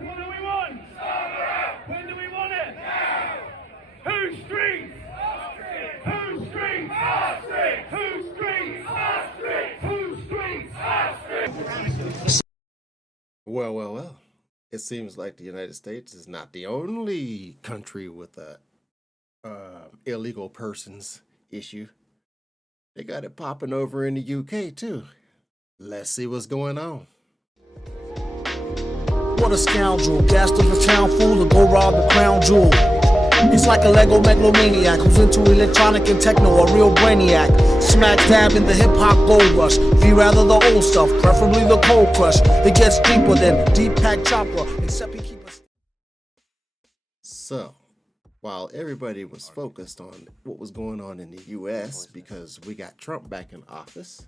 What do we want? When do we want it? Now. Whose streets? Whose streets? Our streets. Whose streets? Our streets. Whose streets? Our streets. Well. It seems like the United States is not the only country with a illegal persons issue. They got it popping over in the UK too. Let's see what's going on. What a scoundrel, gassed of a town fool to go rob the crown jewel. He's like a Lego megalomaniac who's into electronic and techno, a real brainiac. Smack dab in the hip-hop gold rush. Be rather the old stuff, preferably the cold crush. It gets deeper than Deep Pack Chopper, except he keep us. So, while everybody was focused on what was going on in the US because we got Trump back in office,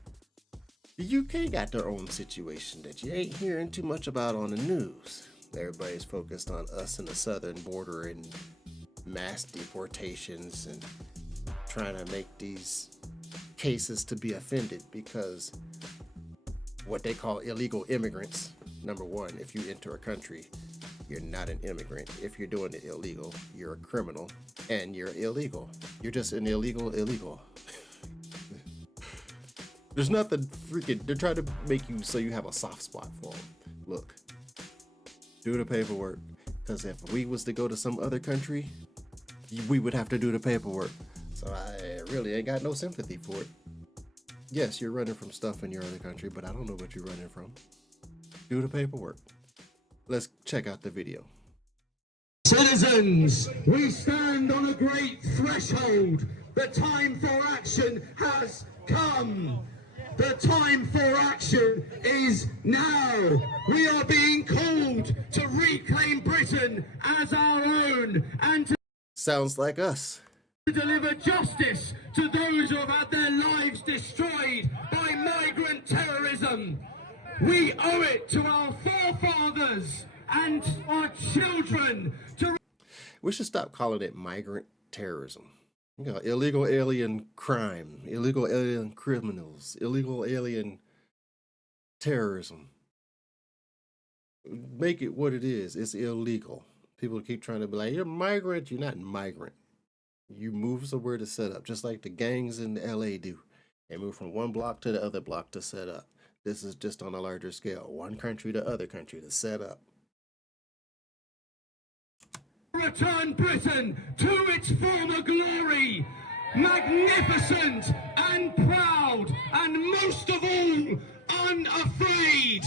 the UK got their own situation that you ain't hearing too much about on the news. Everybody's focused on us in the southern border and mass deportations and trying to make these cases to be offended because what they call illegal immigrants, number one, if you enter a country, you're not an immigrant. If you're doing it illegal, you're a criminal and you're illegal. You're just an illegal. There's nothing freaking, they're trying to make you so you have a soft spot for them. Look, do the paperwork. Because if we was to go to some other country, we would have to do the paperwork. So I really ain't got no sympathy for it. Yes, you're running from stuff in your other country, but I don't know what you're running from. Do the paperwork. Let's check out the video. Citizens, we stand on a great threshold. The time for action has come. The time for action is now. We are being called to reclaim Britain as our own and to Sounds like us. deliver justice to those who have had their lives destroyed by migrant terrorism. We owe it to our forefathers and our children to... We should stop calling it migrant terrorism. You know, illegal alien crime, illegal alien criminals, illegal alien terrorism. Make it what it is. It's illegal. People keep trying to be like, you're a migrant. You're not a migrant. You move somewhere to set up, just like the gangs in LA do. They move from one block to the other block to set up. This is just on a larger scale. One country to other country to set up. return Britain to its former glory, magnificent and proud, and most of all, unafraid.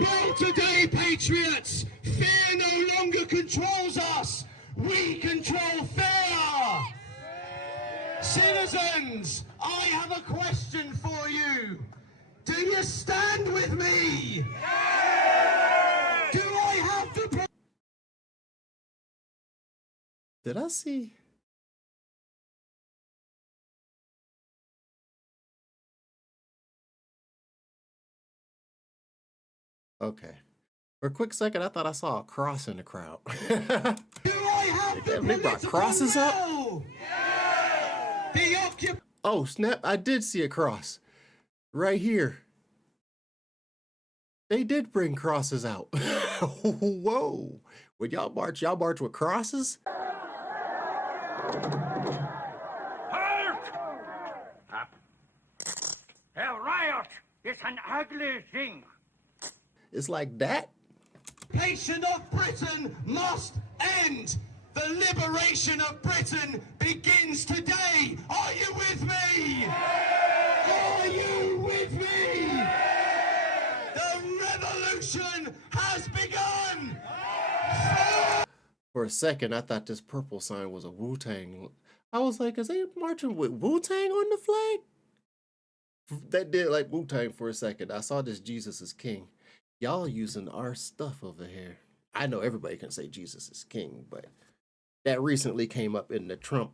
Well, today, patriots, fear no longer controls us. We control fear. Citizens, I have a question for you. Do you stand with me? Do I have the... Did I see? Okay. For a quick second, I thought I saw a cross in the crowd. Do I have the They brought crosses up? The Oh, snap. I did see a cross. Right here. They did bring crosses out. Whoa. When y'all march with crosses? Halt! A riot is an ugly thing. It's like that? occupation of Britain must end. The liberation of Britain begins today. Are you with me? Are you with me? The revolution has begun. For a second, I thought this purple sign was a Wu-Tang. I was like, is they marching with Wu-Tang on the flag? That did like Wu-Tang for a second. I saw this Jesus is King. Y'all using our stuff over here. I know everybody can say Jesus is King, but that recently came up in the Trump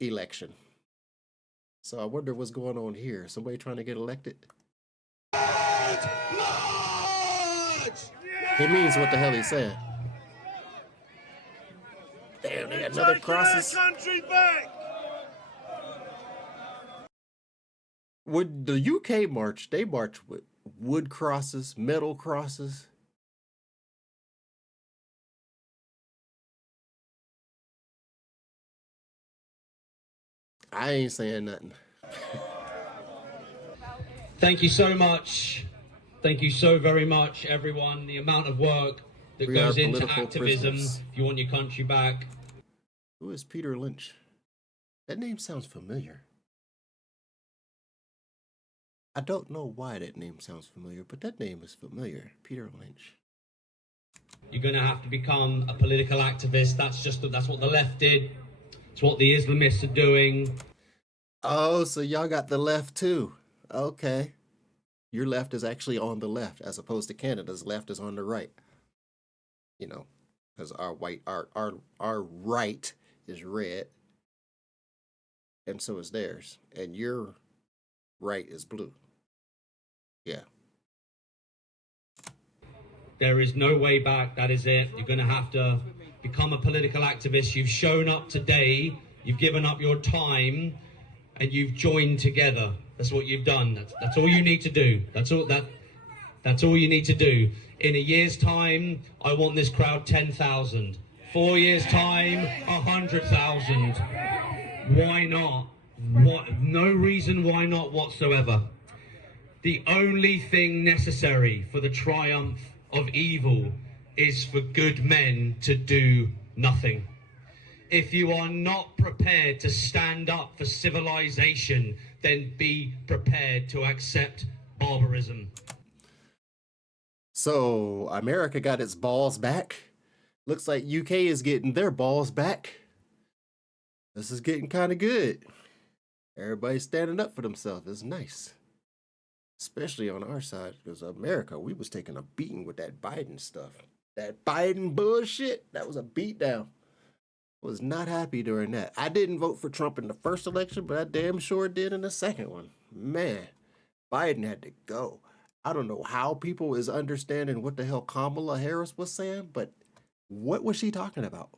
election. So I wonder what's going on here. Somebody trying to get elected? March! He means what the hell he's saying. Damn, they got another crosses. Country back. Would the UK march, they march with wood crosses, metal crosses. I ain't saying nothing. Thank you so much. Thank you so very much, everyone. The amount of work that We goes are into political activism, prisoners. if you want your country back. Who is Peter Lynch? That name sounds familiar. I don't know why that name sounds familiar, but that name is familiar. Peter Lynch. You're going to have to become a political activist. That's what the left did. It's what the Islamists are doing. Oh, so y'all got the left too. Okay. Your left is actually on the left, as opposed to Canada's left is on the right. You know, because our right is red, and so is theirs, and your right is blue. Yeah. There is no way back. That is it. You're going to have to become a political activist. You've shown up today. You've given up your time, and you've joined together. That's what you've done. That's all you need to do. That's all you need to do. In a year's time, I want this crowd 10,000. 4 years' time, 100,000. Why not? No reason why not whatsoever. The only thing necessary for the triumph of evil is for good men to do nothing. If you are not prepared to stand up for civilization, then be prepared to accept barbarism. So America got its balls back. Looks like UK is getting their balls back. This is getting kind of good. Everybody's standing up for themselves. It's nice. Especially on our side, because America, we was taking a beating with that Biden stuff. That Biden bullshit, that was a beatdown. Was not happy during that. I didn't vote for Trump in the first election, but I damn sure did in the second one. Man, Biden had to go. I don't know how people is understanding what the hell Kamala Harris was saying, but what was she talking about?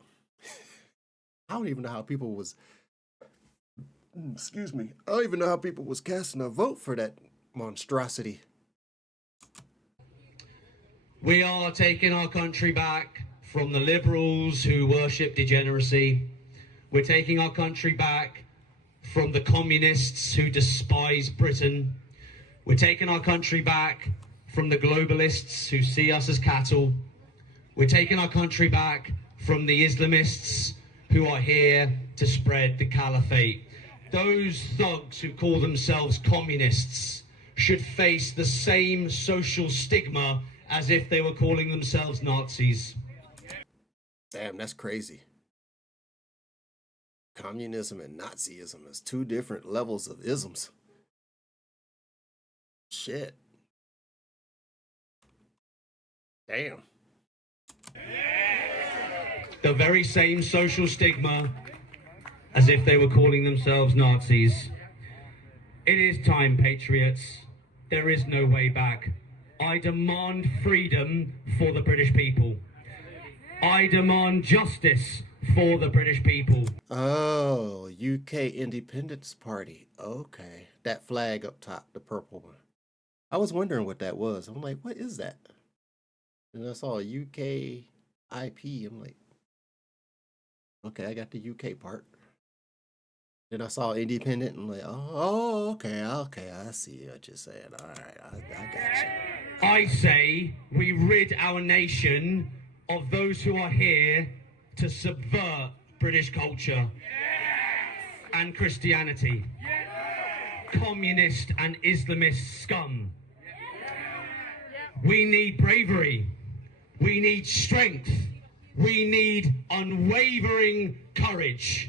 I don't even know how people was, excuse me, I don't even know how people was casting a vote for that monstrosity. We are taking our country back from the liberals who worship degeneracy. We're taking our country back from the communists who despise Britain. We're taking our country back from the globalists who see us as cattle. We're taking our country back from the Islamists who are here to spread the caliphate. Those thugs who call themselves communists should face the same social stigma as if they were calling themselves Nazis. Damn, that's crazy. Communism and Nazism is two different levels of isms. Shit. Damn. The very same social stigma as if they were calling themselves Nazis. It is time, patriots. There is no way back. I demand freedom for the British people. I demand justice for the British people. Oh, UK Independence Party. Okay. That flag up top, the purple one. I was wondering what that was. I'm like, what is that? And I saw UK IP. I'm like, okay, I got the UK part. Then I saw independent. I'm like, oh, okay, I see what you're saying. All right, I got you. I say we rid our nation of those who are here to subvert British culture and Christianity. Communist and Islamist scum. We need bravery. We need strength. We need unwavering courage.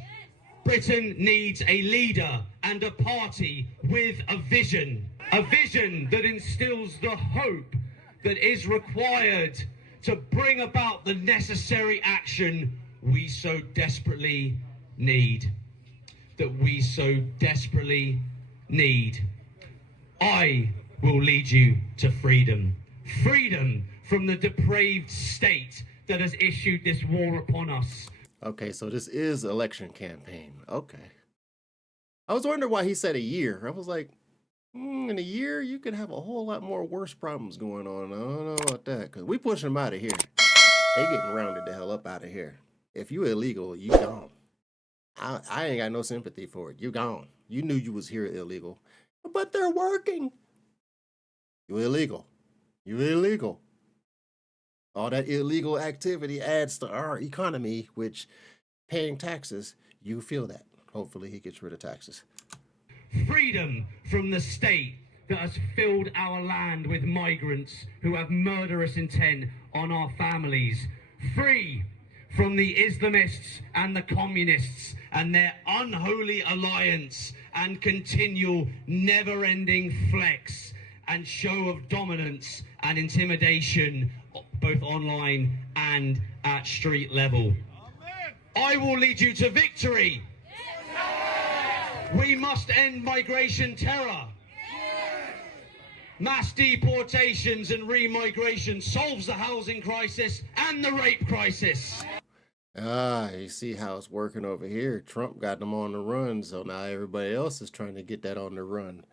Britain needs a leader and a party with a vision that instills the hope that is required to bring about the necessary action we so desperately need. I will lead you to freedom. Freedom from the depraved state that has issued this war upon us. Okay, so this is election campaign. Okay. I was wondering why he said a year. I was like, in a year, you could have a whole lot more worse problems going on. I don't know about that, because we push them out of here. They getting rounded the hell up out of here. If you illegal, you gone. I ain't got no sympathy for it. You gone. You knew you was here illegal. But they're working. You illegal. You illegal. All that illegal activity adds to our economy, which paying taxes, you feel that. Hopefully he gets rid of taxes. Freedom from the state that has filled our land with migrants who have murderous intent on our families. Free from the Islamists and the communists and their unholy alliance and continual never-ending flex and show of dominance and intimidation, both online and at street level. I will lead you to victory. We must end migration terror. Mass deportations and remigration solves the housing crisis and the rape crisis. You see how it's working over here. Trump got them on the run, so now everybody else is trying to get that on the run.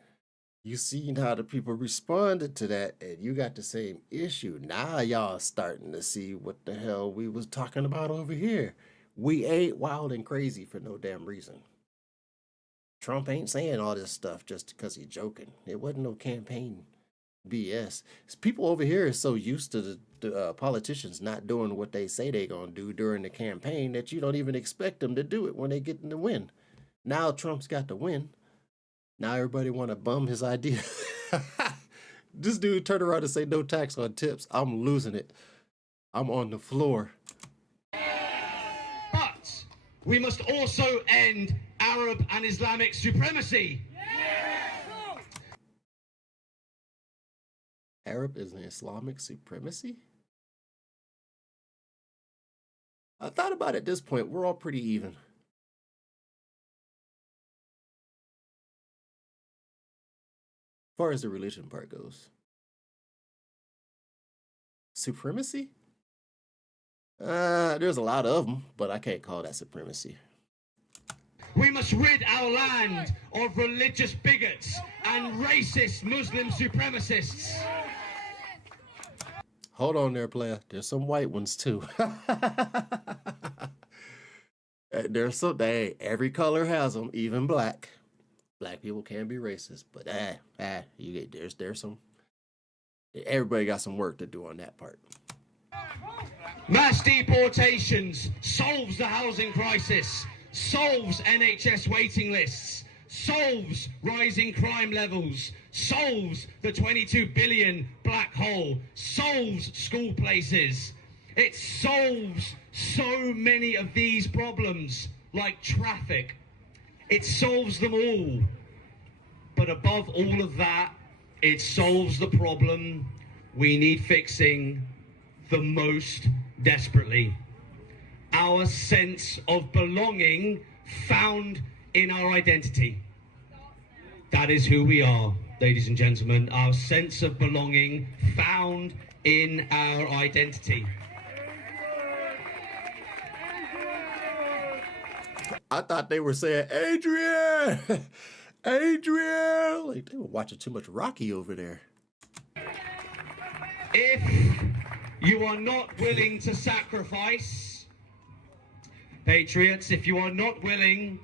You seen how the people responded to that, and you got the same issue. Now y'all starting to see what the hell we was talking about over here. We ain't wild and crazy for no damn reason. Trump ain't saying all this stuff just because he's joking. It wasn't no campaign BS. People over here are so used to the politicians not doing what they say they're going to do during the campaign that you don't even expect them to do it when they get in the win. Now Trump's got the win. Now everybody want to bum his idea. This dude turned around and say no tax on tips. I'm losing it. I'm on the floor. But we must also end Arab and Islamic supremacy. Arab is an Islamic supremacy? I thought about it at this point, we're all pretty even. As far as the religion part goes. Supremacy? There's a lot of them, but I can't call that supremacy. We must rid our land of religious bigots and racist Muslim supremacists. Hold on there, player. There's some white ones too. There's some, every color has them, even black. Black people can be racist, but there's some. Everybody got some work to do on that part. Mass deportations solves the housing crisis, solves NHS waiting lists, solves rising crime levels, solves the 22 billion black hole, solves school places. It solves so many of these problems, like traffic. It solves them all. But above all of that, it solves the problem we need fixing the most desperately. Our sense of belonging found in our identity. That is who we are, ladies and gentlemen. Our sense of belonging found in our identity. I thought they were saying, Adrian! Adrian! Like they were watching too much Rocky over there. If you are not willing to sacrifice, patriots, if you are not willing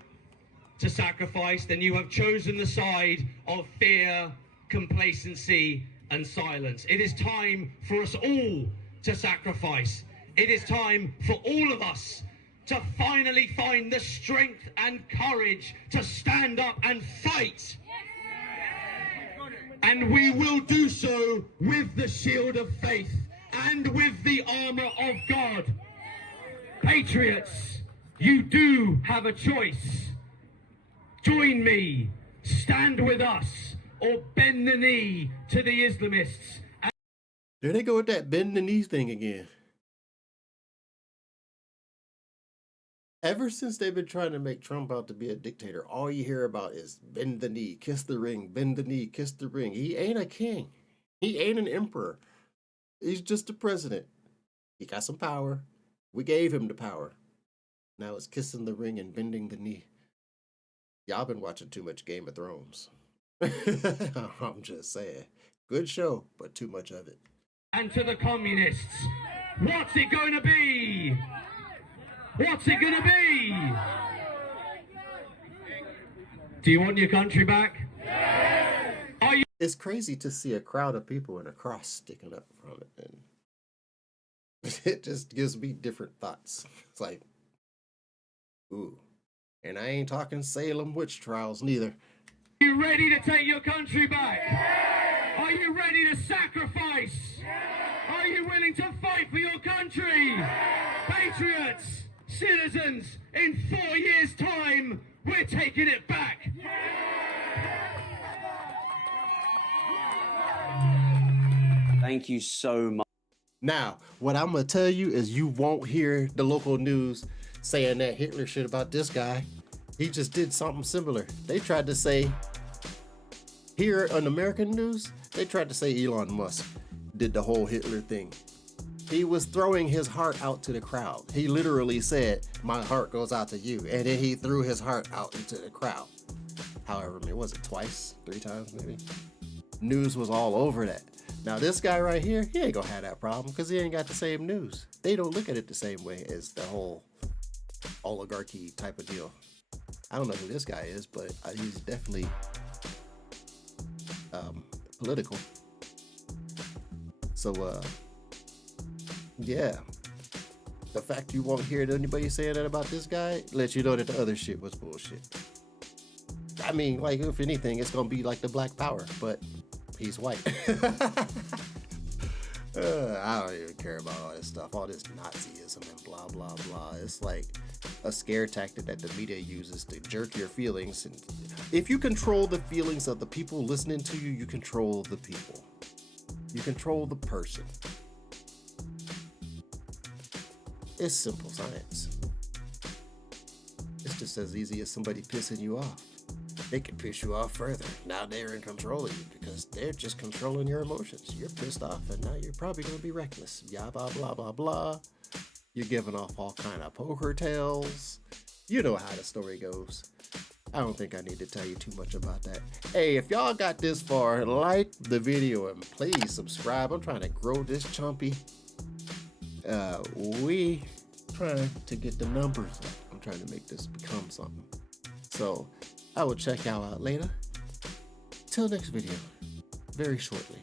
to sacrifice, then you have chosen the side of fear, complacency, and silence. It is time for us all to sacrifice. It is time for all of us to finally find the strength and courage to stand up and fight. And we will do so with the shield of faith and with the armor of God. Patriots, you do have a choice. Join me, stand with us, or bend the knee to the Islamists. There they go with that bend the knee thing again. Ever since they've been trying to make Trump out to be a dictator, all you hear about is bend the knee, kiss the ring, bend the knee, kiss the ring. He ain't a king. He ain't an emperor. He's just a president. He got some power. We gave him the power. Now it's kissing the ring and bending the knee. Y'all been watching too much Game of Thrones. I'm just saying. Good show, but too much of it. And to the communists, what's it going to be? What's it going to be? Do you want your country back? Are you It's crazy to see a crowd of people and a cross sticking up from it, and it just gives me different thoughts. It's like, ooh, and I ain't talking Salem witch trials neither. ready to take your country back? Are you ready to sacrifice? Are you willing to fight for your country? Patriots, citizens, in 4 years' time, we're taking it back. Thank you so much. Now, what I'm gonna tell you is you won't hear the local news saying that Hitler shit about this guy. He just did something similar. They tried to say, here on American news, they tried to say Elon Musk did the whole Hitler thing. He was throwing his heart out to the crowd. He literally said, my heart goes out to you. And then he threw his heart out into the crowd. However, it was it twice, 3 times maybe? News was all over that. Now this guy right here, he ain't gonna have that problem because he ain't got the same news. They don't look at it the same way as the whole oligarchy type of deal. I don't know who this guy is, but he's definitely political. So yeah, the fact you won't hear anybody saying that about this guy lets you know that the other shit was bullshit. I mean, like, if anything, it's gonna be like the Black Power, but he's white. I don't even care about all this stuff, all this Nazism and blah, blah, blah. It's like a scare tactic that the media uses to jerk your feelings. And if you control the feelings of the people listening to you, you control the people. You control the person. It's simple science. It's just as easy as somebody pissing you off. They can piss you off further. Now they're in control of you because they're just controlling your emotions. You're pissed off and now you're probably going to be reckless. Blah, blah, blah, blah, blah. You're giving off all kind of poker tales. You know how the story goes. I don't think I need to tell you too much about that. Hey, if y'all got this far, like the video and please subscribe. I'm trying to grow this chumpy. We trying to get the numbers up. I'm trying to make this become something. So I will check y'all out later. Till next video, very shortly.